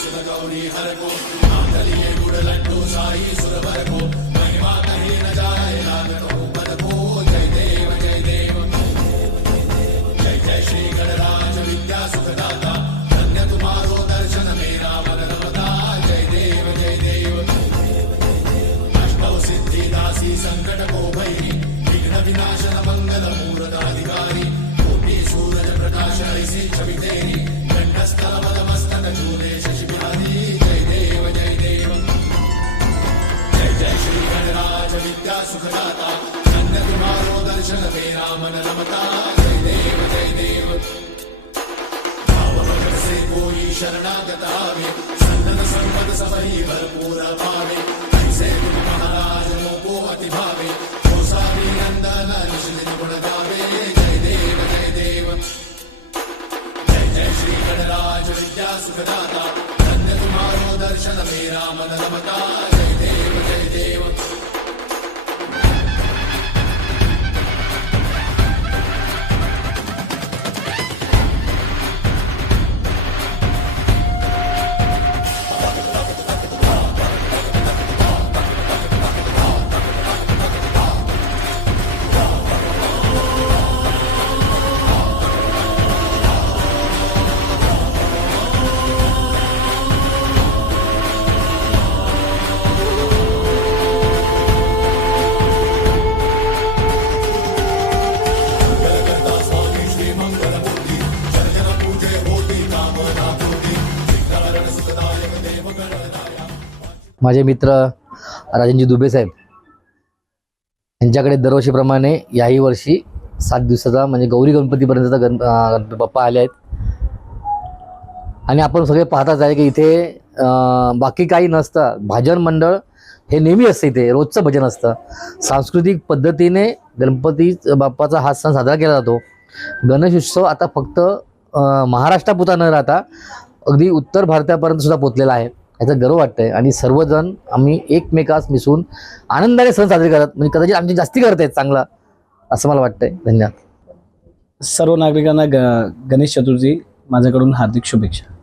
శివ గౌరీ హరకో మాతలియే గుడలంటూ సాయి సురవరకో మహిమా ప్రకాశ ఐసి सुखदाता सन्नतिमानो दर्शन तेरामन रमता जय देव जय देव से कोई शरणागत आवे सन्नत संपद सबही भरपूर पावे ऐसे तुम महाराज मोको अति भावे कोसावी नंदन निश्चित गुण गावे जय देव जय देव जय जय श्री गणराज विद्या सुखदाता धन्य तुम्हारो दर्शन मेरा मन रमता माझे मित्र राजनजी दुबे साहेब यांच्याकडे दरवर्षीप्रमाणे याही वर्षी सात दिवसाचा म्हणजे गौरी गणपतीपर्यंतचा गण गणपती बाप्पा आले आहेत. आणि आपण सगळे पाहताच आहे की इथे बाकी काही नसतं. भजन मंडळ हे नेहमी असतं इथे. रोजचं भजन असतं. सांस्कृतिक पद्धतीने गणपती बाप्पाचा हा सण साजरा केला जातो. गणेश उत्सव आता फक्त महाराष्ट्रापुता महाराष्ट्रापुरता न राहता अगदी उत्तर भारतापर्यंत सुद्धा पोचलेला आहे. याचा गर्व वाटतंय. आणि सर्वजण आम्ही एकमेकास मिसळून आनंदाने सण साजरे करत म्हणजे कदाचित आमची जास्ती करत आहेत चांगला असं मला वाटतंय. धन्यवाद. सर्व नागरिकांना ग गणेश चतुर्थी माझ्याकडून हार्दिक शुभेच्छा.